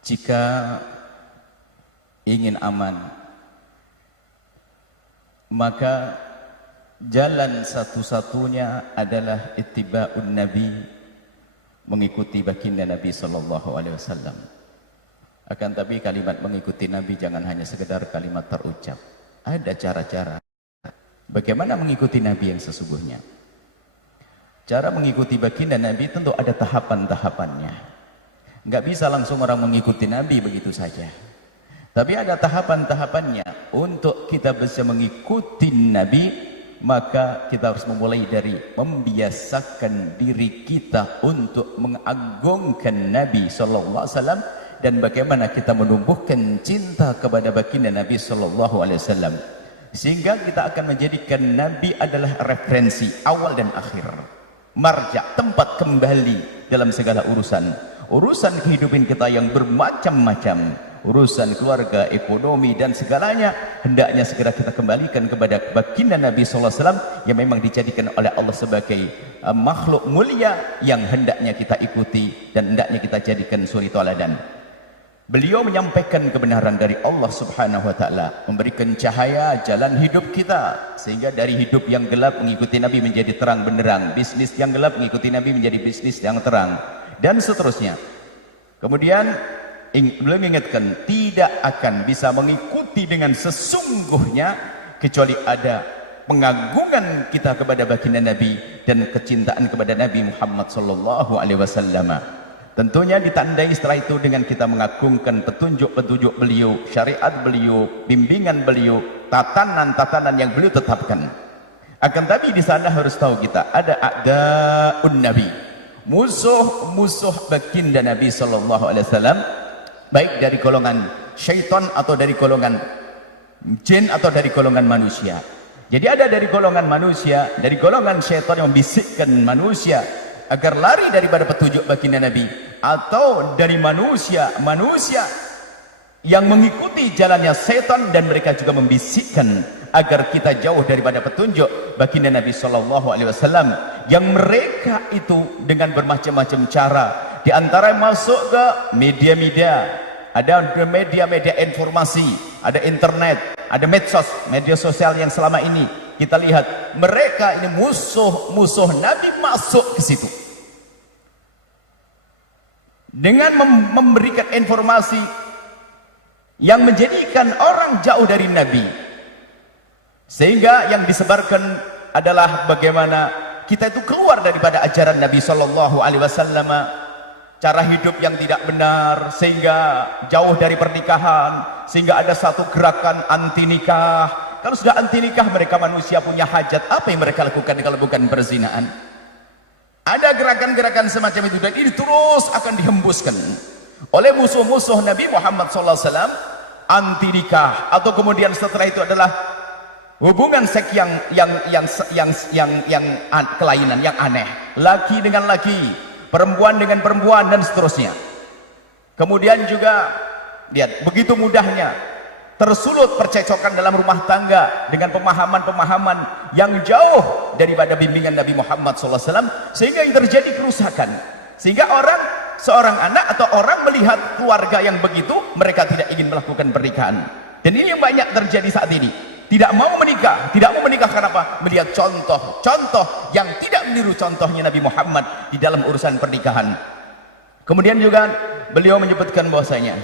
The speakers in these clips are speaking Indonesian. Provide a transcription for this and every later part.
Jika ingin aman, maka jalan satu-satunya adalah ittiba'un Nabi, mengikuti baginda Nabi sallallahu alaihi wasallam. Akan tapi kalimat mengikuti Nabi jangan hanya sekedar kalimat terucap. Ada cara-cara bagaimana mengikuti Nabi yang sesungguhnya. Cara mengikuti baginda Nabi tentu ada tahapan-tahapannya. Enggak bisa langsung orang mengikuti Nabi begitu saja. Tapi ada tahapan-tahapannya. Untuk kita bisa mengikuti Nabi, maka kita harus memulai dari membiasakan diri kita untuk mengagungkan Nabi sallallahu alaihi wasallam, dan bagaimana kita menumbuhkan cinta kepada baginda Nabi sallallahu alaihi wasallam, sehingga kita akan menjadikan Nabi adalah referensi awal dan akhir, marja, tempat kembali dalam segala urusan kehidupan kita yang bermacam-macam, urusan keluarga, ekonomi dan segalanya. Hendaknya segera kita kembalikan kepada baginda Nabi sallallahu alaihi wasallam yang memang dijadikan oleh Allah sebagai makhluk mulia yang hendaknya kita ikuti dan hendaknya kita jadikan suri tauladan. Beliau menyampaikan kebenaran dari Allah Subhanahu wa taala, memberikan cahaya jalan hidup kita, sehingga dari hidup yang gelap mengikuti Nabi menjadi terang benderang, bisnis yang gelap mengikuti Nabi menjadi bisnis yang terang, dan seterusnya. Kemudian beliau mengingatkan tidak akan bisa mengikuti dengan sesungguhnya kecuali ada pengagungan kita kepada baginda Nabi dan kecintaan kepada Nabi Muhammad sallallahu alaihi wasallam. Tentunya ditandai setelah itu dengan kita mengagungkan petunjuk-petunjuk beliau, syariat beliau, bimbingan beliau, tatanan-tatanan yang beliau tetapkan. Akan tapi di sana harus tahu kita ada a'da'un Nabi, musuh-musuh baginda Nabi sallallahu alaihi wasallam, baik dari golongan syaitan atau dari golongan jin atau dari golongan manusia. Jadi ada dari golongan manusia, dari golongan syaitan yang membisikkan manusia agar lari daripada petunjuk baginda Nabi, atau dari manusia yang mengikuti jalannya setan dan mereka juga membisikkan agar kita jauh daripada petunjuk baginda Nabi sallallahu alaihi wasallam, yang mereka itu dengan bermacam-macam cara, di antara masuk ke media-media, ada media-media informasi, ada internet, ada medsos, media sosial yang selama ini kita lihat mereka ini musuh Nabi masuk ke situ dengan memberikan informasi yang menjadikan orang jauh dari Nabi, sehingga yang disebarkan adalah bagaimana kita itu keluar daripada ajaran Nabi sallallahu alaihi wasallam, cara hidup yang tidak benar, sehingga jauh dari pernikahan, sehingga ada satu gerakan anti nikah. Kalau sudah anti nikah, mereka manusia punya hajat apa yang mereka lakukan kalau bukan perzinahan? Ada gerakan-gerakan semacam itu, dan ini terus akan dihembuskan oleh musuh-musuh Nabi Muhammad SAW. Anti nikah, atau kemudian setelah itu adalah hubungan seks yang kelainan, yang aneh, laki dengan laki, perempuan dengan perempuan dan seterusnya. Kemudian juga lihat begitu mudahnya tersulut percecokan dalam rumah tangga dengan pemahaman-pemahaman yang jauh daripada bimbingan Nabi Muhammad SAW, sehingga yang terjadi kerusakan, sehingga seorang anak atau orang melihat keluarga yang begitu, mereka tidak ingin melakukan pernikahan. Dan ini yang banyak terjadi saat ini, tidak mau menikah kenapa? Melihat contoh yang tidak meniru contohnya Nabi Muhammad di dalam urusan pernikahan. Kemudian juga beliau menyebutkan bahwasanya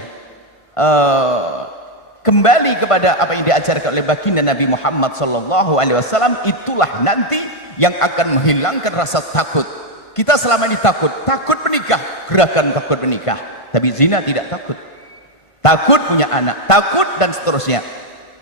kembali kepada apa yang diajarkan oleh baginda Nabi Muhammad sallallahu alaihi wasallam, itulah nanti yang akan menghilangkan rasa takut. Kita selama ini takut menikah, gerakan takut menikah, tapi zina tidak takut punya anak, takut dan seterusnya.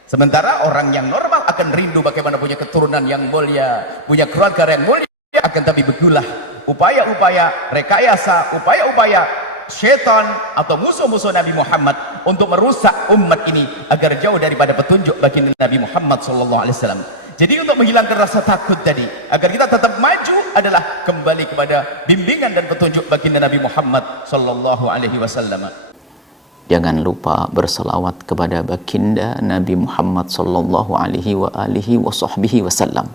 Sementara orang yang normal akan rindu bagaimana punya keturunan yang mulia, punya keluarga yang mulia. Akan tapi begitulah upaya-upaya rekayasa, upaya-upaya syaitan atau musuh-musuh Nabi Muhammad untuk merusak umat ini agar jauh daripada petunjuk baginda Nabi Muhammad SAW. Jadi untuk menghilangkan rasa takut tadi, agar kita tetap maju, adalah kembali kepada bimbingan dan petunjuk baginda Nabi Muhammad SAW. Jangan lupa berselawat kepada baginda Nabi Muhammad sallallahu alaihi wa alihi wasallam.